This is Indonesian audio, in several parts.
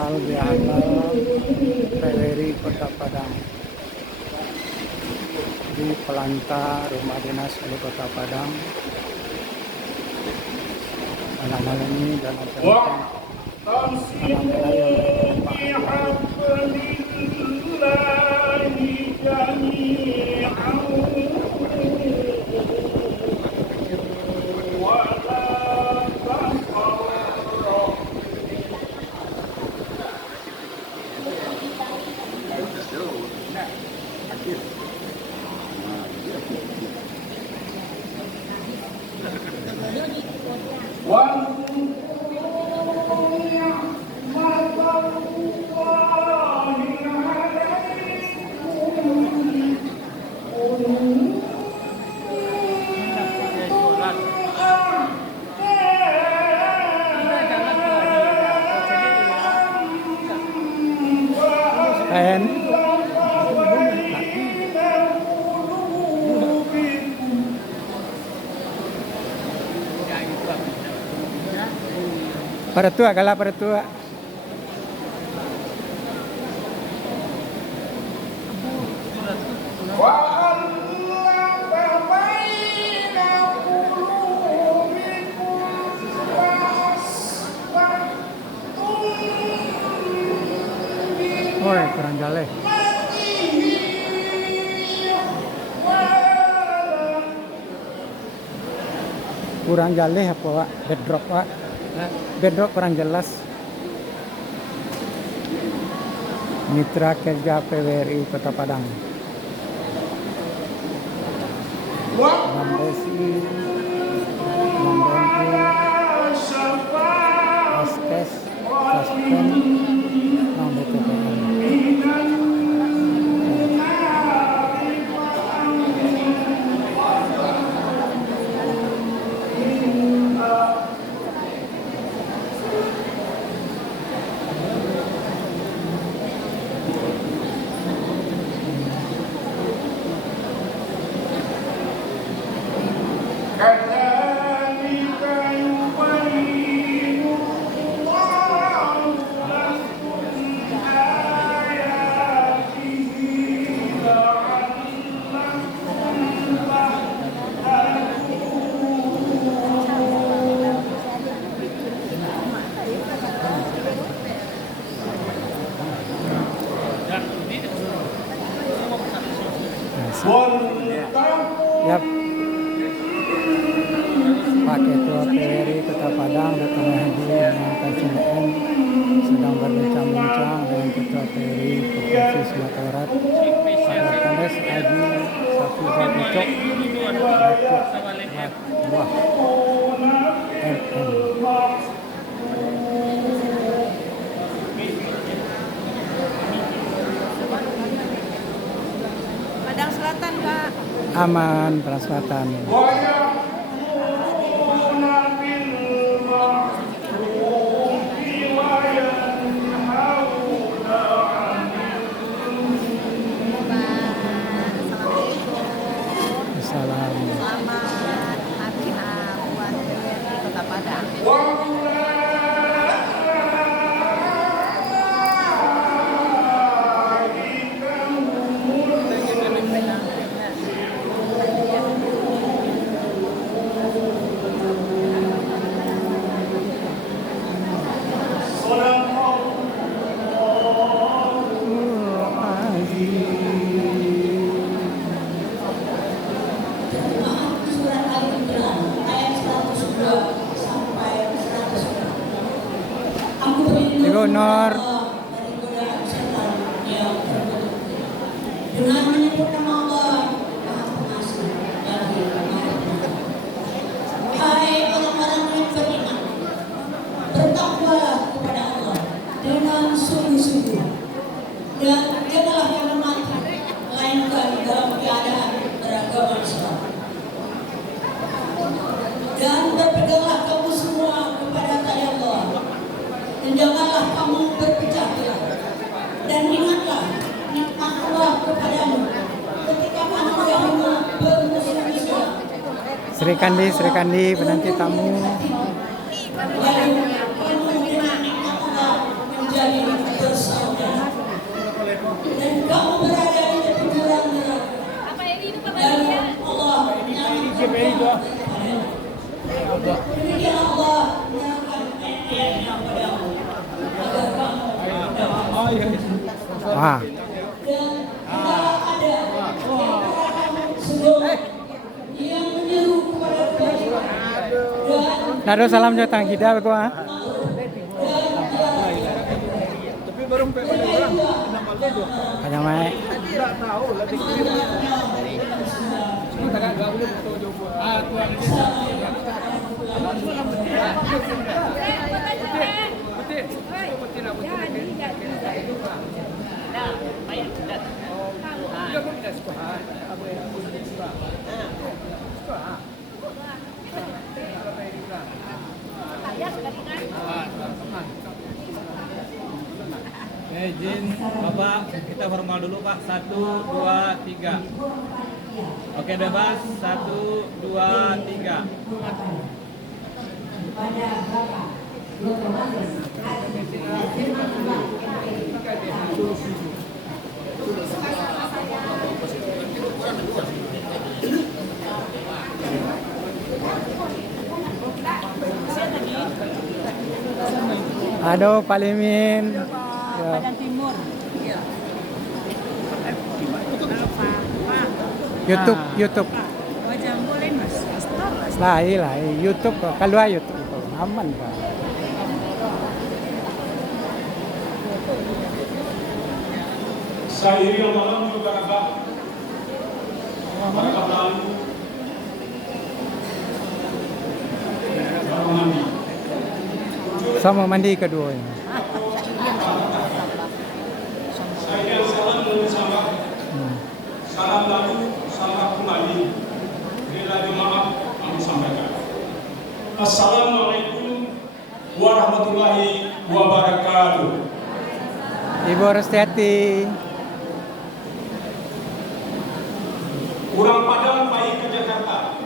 halal bihalal PWRI Kota Padang di Pelanta Rumah Dinas Wali Kota Padang. Malam ini dalam para tua kalah para tua. Oi, kurang jale. Kurang jale apa Pak? Bedrock Pak. Bedrock kurang jelas. Mitra Kerja PWRI Kota Padang. Mambesi, Mambenti, Askes, Kaspen, Mambetpn. Yap. Pak Ketua PWRI Kota Padang Dr. Haji Muhammad CDM sedang berbincang-bincang dengan Ketua PWRI Provinsi Sumatera Barat Pak Kandes Haji Safizal Ucok Datuk Wah MM. Padang Selatan, Kak. Aman, Padang Selatan. Salam. Selamat hari buat PWRI Kota Padang. Honor. Dengan menyebut nama Allah Maha Pengasih dan hai orang-orang yang beriman, bertakwalah kepada Allah dengan sungguh-sungguh dan janganlah yang mati melainkan dalam keadaan beragama Islam. Dan berpeganglah kamu semua kepada tali Allah dan janganlah kamu berpecah belah. Dan ingatlah nikmat Allah kepadamu ketika kamu dahulu bermusuh-musuhan. Sri Kandi penanti tamu. Lalu kamu dengan nikmat Allah menjadi Demikian Allah menyerahkan pendidikannya padamu agar kamu Wah. dan tidaklah ada sebelum yang menyeru kepada kebaikan dan Nado salam datang kita begitu ah. Kanya mai. Izin Bapak, kita formal dulu Pak. 1, 2, 3. Oke bebas. 1, 2, 3. Aduh, Pak Limin. Ya. Padang Timur. YouTube. Wajah boleh mas. Lah, YouTube kok. Keluar YouTube kok. Aman Pak. Saya yang malam juga kata mereka lalu baru mandi. Sama mandi kedua ini. Saya salam dan salam. Salam lalu salam kembali. Bila jemaah kami sampaikan. Assalamualaikum warahmatullahi wabarakatuh. Ibu Restiati. Kurang Padang baik ke Jakarta.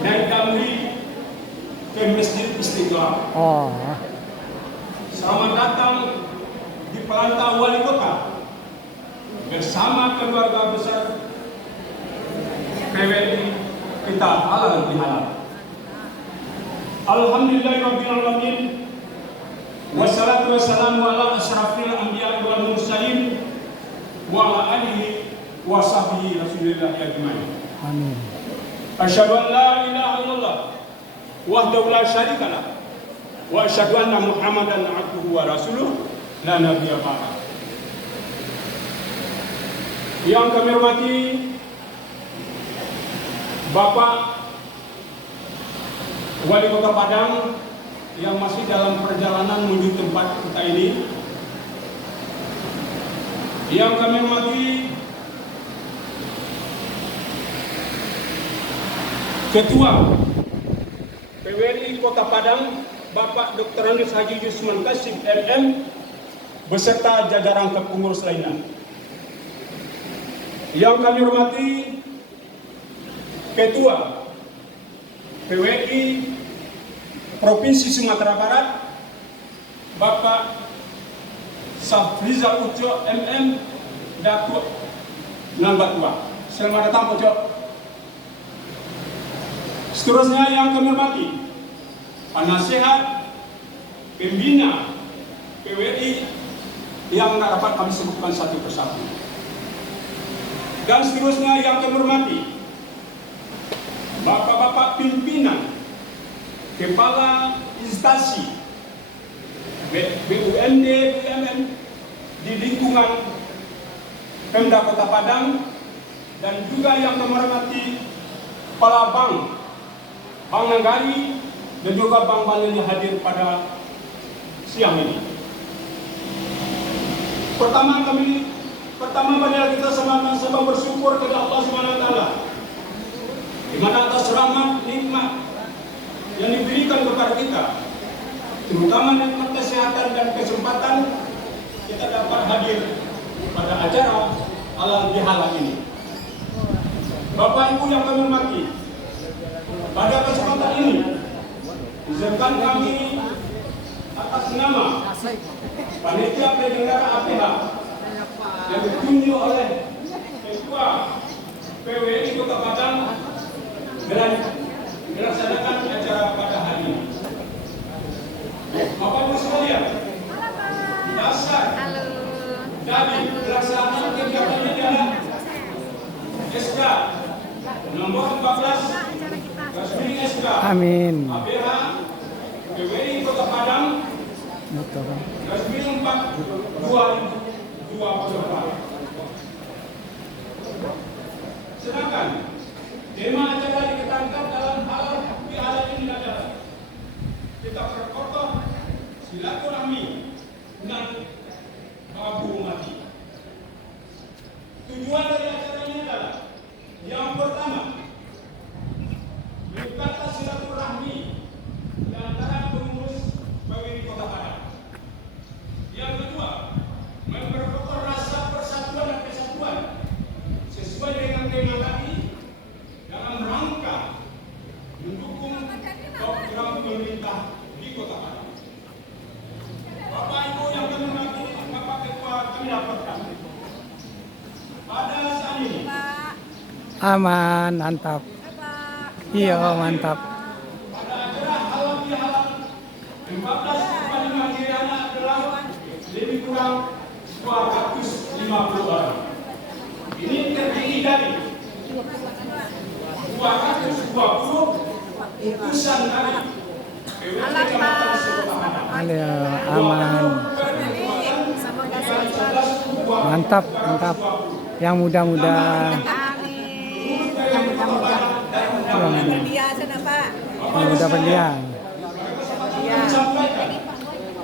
Naik Damri ke Masjid Istiqlal. Oh. Selamat datang di Pelantau Wali Kota bersama keluarga besar PWI kita halal bihalal. Alhamdulillahirrahmanirrahim. Wassalatu wassalamu ala asyrafil anbiya wal mursalin wa ala alihi wa sahbihi rasulillah ajmain. Amin. Asyhadu an la ilaha illallah wahdahu la syarika lah wa asyhadu anna Muhammadan abduhu wa rasuluh la nabiyya ba'da. Yang kami hormati Bapak Wali Kota Padang yang masih dalam perjalanan menuju tempat kita ini. Yang kami hormati Ketua PWRI Kota Padang Bapak Dr. Andes Haji Yusman Kasim MM beserta jajaran kepengurus lainnya. Yang kami hormati Ketua PWRI Provinsi Sumatera Barat Bapak Safrizal Uco MM Datuk Nambatua. Selamat datang Uco. Seterusnya yang kami hormati penasehat pembina PWRI yang tak dapat kami sebutkan satu persatu. Dan seterusnya yang kami hormati bapak-bapak pimpinan kepala instansi BUMD, BUMN di lingkungan Pemda Kota Padang, dan juga yang kami hormati kepala bank Nanggari dan juga bank-bank yang hadir pada siang ini. Pertama marilah kita sama-sama bersyukur kepada Allah Subhanahu wa taala. Di mana atas rahmat nikmat yang diberikan kepada kita, terutama nikmat kesehatan dan kesempatan, kita dapat hadir pada acara halal bihalal ini. Bapak Ibu yang kami hormati, pada kesempatan ini izinkan kami atas nama panitia penyelenggara APH yang ditunjuk oleh Ketua PWRI Kota Padang melaksanakan acara pada hari ini. Bapak Ibu sekalian, dasar Halo. dari pelaksanaan kegiatan ini adalah SK nomor 14 Garis SK Amin. APH PWI Kota Padang Betul. Garis 4 2024. Sedangkan tema acara diketangkan dalam hal piala ini adalah kita perkokoh silaturahmi dan baku mati. Tujuan dari acara ini adalah yang pertama, meningkatkan silaturahmi di antara pengurus PWI Kota Padang. Yang kedua, memperkokoh rasa persatuan dan kesatuan sesuai dengan tema tadi dalam rangka mendukung program pemerintah di Kota Padang. Bapak Ibu yang kami hormati, Bapak Ketua, kami laporkan pada saat ini Aman, mantap. Iya, mantap. pada acara halal bihalal 14 Kirana adalah lebih kurang 250 orang. Ini terdiri dari 220 utusan dari PWI Kecamatan Kota Padang. Halo, aman. Semoga selalu Mantap, mantap. Yang muda-muda. amin. Yang mudah-mudahan biasa nak Pak. Yang muda pendiam. Ya. Sampaikan,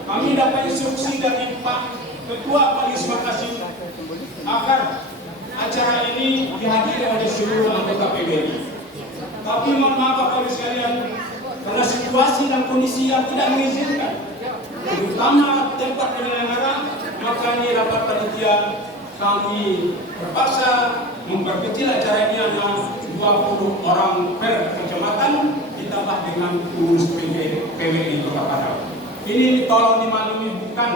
kami dapat instruksi dari Pak Ketua Palis Makasih agar acara ini dihadiri oleh seluruh anggota PBI. Tapi mohon maaf Bapak Ibu sekalian, karena situasi dan kondisi yang tidak mengizinkan, terutama tempat penyelenggara, maka ini rapat panitia kami terpaksa memperkecil acara ini hanya 20 orang per kecamatan ditambah dengan pengurus PWI Kota Padang. Ini tolong dimaklumi bukan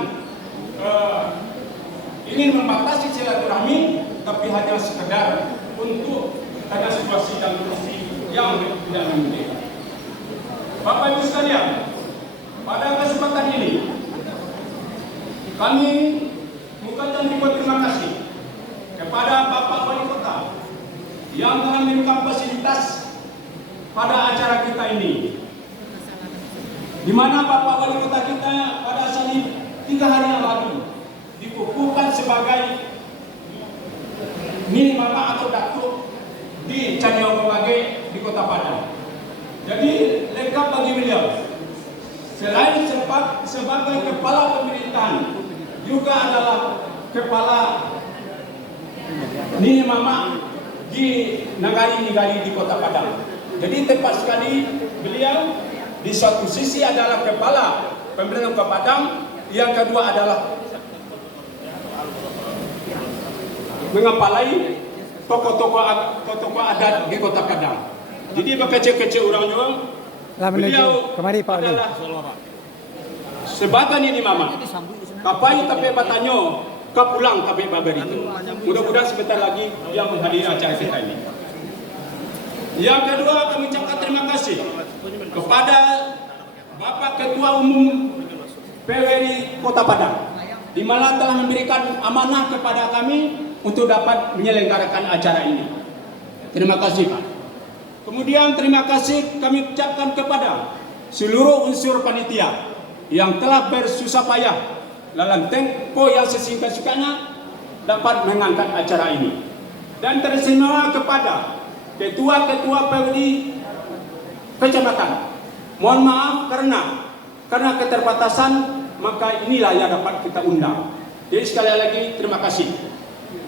ingin membatasi silaturahmi, tapi hanya sekedar untuk karena situasi dan kondisi yang tidak memungkinkan. Bapak Ibu sekalian, pada kesempatan ini kami mengucapkan terima kasih kepada Bapak Wali Kota yang telah memberikan fasilitas pada acara kita ini, di mana Bapak Wali Kota kita pada saat ini 3 hari yang lalu dikukuhkan sebagai minimal atau datuk di Caniau Pemage di Kota Padang. Jadi lengkap bagi beliau. Selain sebagai kepala pemerintahan, juga adalah kepala Nini Mama di Nagari di Kota Padang. Jadi tepat sekali beliau di satu sisi adalah kepala pemerintahan Kota Padang, yang kedua adalah mengepalai tokoh-tokoh adat di Kota Padang. Jadi kecil-kecil orang juga Lah menuju beliau kemari Pak Odi. adalah sebagai Nini Mama. Kapai tapi batanyo, kapulang tapi babar itu. Mudah-mudahan sebentar lagi dia menghadiri acara kita ini. Yang kedua, kami ucapkan terima kasih kepada Bapak Ketua Umum PWI Kota Padang, di mana telah memberikan amanah kepada kami untuk dapat menyelenggarakan acara ini. Terima kasih Pak. Kemudian terima kasih kami ucapkan kepada seluruh unsur panitia yang telah bersusah payah dalam tempo yang sesingkat-singkatnya dapat mengangkat acara ini. Dan teristimewa kepada ketua-ketua PWI kecamatan. Mohon maaf karena keterbatasan, maka inilah yang dapat kita undang. Jadi sekali lagi terima kasih.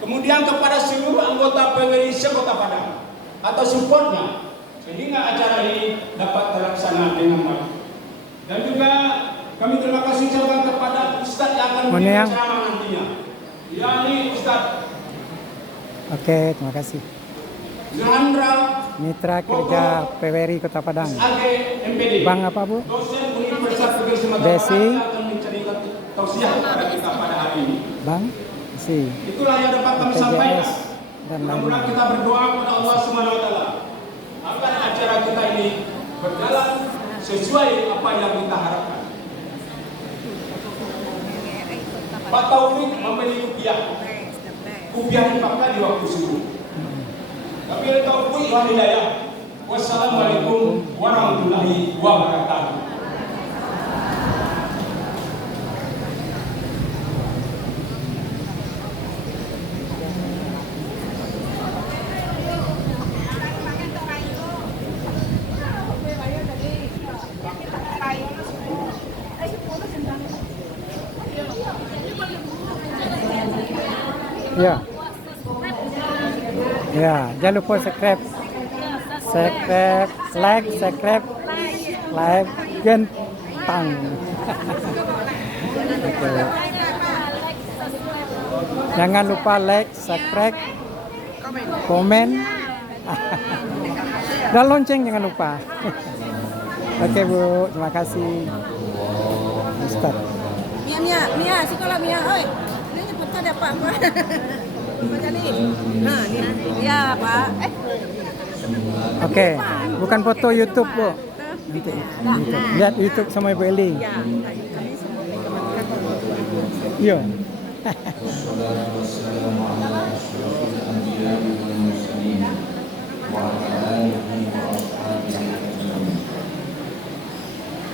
Kemudian kepada seluruh anggota PWI se-Kota Padang atau supportnya, sehingga acara ini dapat terlaksana dengan baik. Dan juga kami terima kasih juga kepada Ustadz yang akan memberikan ceramah nantinya, yakni Ustadz Oke, terima kasih. Zuhandra Mitra Kerja PWRI Kota Padang. AG MPD. Bang apa Bu? Dosen Universitas Negeri Sumatera Desi. Barat akan menceritakan tausiah kepada kita pada hari ini. Bang? Si. Itulah yang dapat kami sampaikan. PJS dan Mudah-mudahan lainnya. kita berdoa kepada Allah Subhanahu wa taala doakan acara kita ini berjalan sesuai apa yang kita harapkan. Pak Taufik membeli rupiah dipakai di waktu subuh. Tapi Taufik wa hidayah. Wassalamualaikum warahmatullahi wabarakatuh. Ya. Ya, jangan lupa subscribe, like, gentang. Oke. Jangan lupa like, subscribe, komen, dan lonceng jangan lupa. Oke Bu, terima kasih. Ustaz. Mia, sekolah Mia, oi. Ini cepetan ya Pak. Baca nih. Nah, ini. Ya, Pak. Oke, bukan foto YouTube Bu. Nanti lihat YouTube sama Ibu Eli. Iya.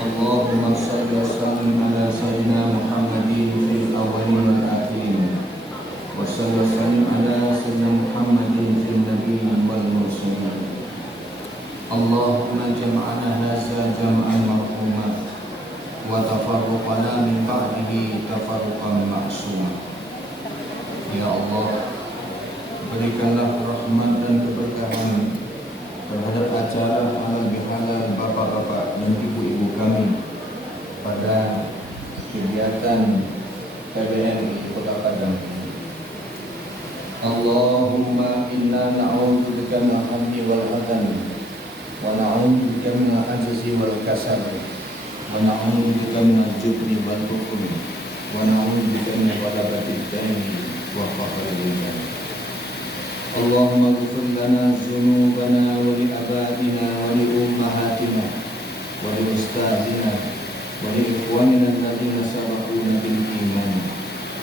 Allahumma salli wa sallim ala sayyidina Muhammadin fil awwalin wal akhirin wa salli wa sallim ala sayyidina Muhammadin fil nabiyyin wal mursalin. Allahumma jam'ana hadza jam'an marhuma wa tafarraqana min ba'dihi tafarruqan ma'suma. Ya Allah, berikanlah rahmat dan keberkahan terhadap acara halal bihalal bapak-bapak dan ibu-ibu kami pada kegiatan PBN Kota Padang. Allahumma inna na'udzubika min al-hammi wal hadan wa na'udzubika min al-'ajzi wal kasal wa na'udzubika min al-jubni wal bukhl wa na'udzubika min ghalabati ad-daini wa fakhri al-rijal. Allahumma ighfir lana dzunubana wa li abadina wa li ummahatina wa li ustadina wa li ikhwanina alladziina sabaquna bil iman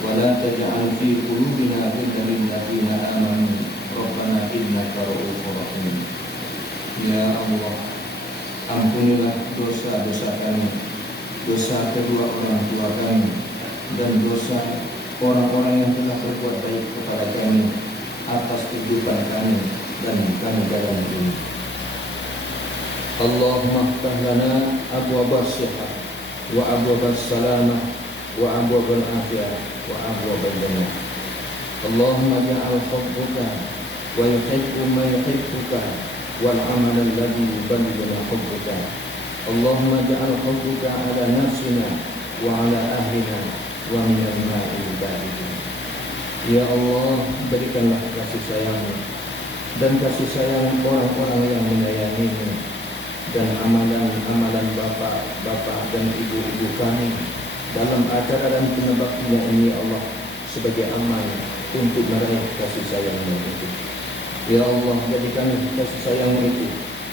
wa la taj'al fi qulubina ghillan lil ladziina amanu rabbana innaka ra'ufur rahim. Ya Allah, ampunilah dosa-dosa kami, dosa kedua orang tua kami, dan dosa orang-orang yang telah berbuat baik kepada kami atas kehidupan kami dan kami dalam ini. Allahumma ftah lana abwaab as-sihah wa abwaab as-salamah wa abwaab al-afiyah wa abwaab al-jannah. Allahumma ja'al hubbuka wa yuhibbu ma yuhibbuka wal amal alladhi yuballighu hubbuka. Allahumma ja'al hubbuka ala nafsina wa ala ahlina wa min al-ma'il baridin. Ya Allah, berikanlah kasih sayang-Mu dan kasih sayang orang-orang yang menyayangi-Mu, dan amalan-amalan bapak-bapak dan ibu-ibu kami dalam acara dan penebaknya ini, ya Allah, sebagai amal untuk meraih kasih sayang-Mu itu. Ya Allah, jadikan kasih sayang-Mu itu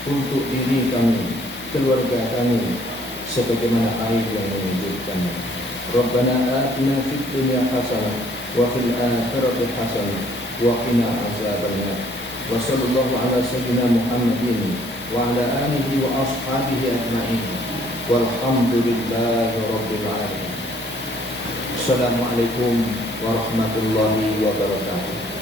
untuk diri kami, keluarga kami, sebagaimana air yang menghidupkan. Rabbana atina fid dunya hasanah wa fil akhirati hasanah wa qina azabannar. Wa sallallahu ala sayyidina Muhammadin wa ala alihi wa ashabihi ajma'in. Walhamdulillahi rabbil alamin. Assalamualaikum warahmatullahi wabarakatuh.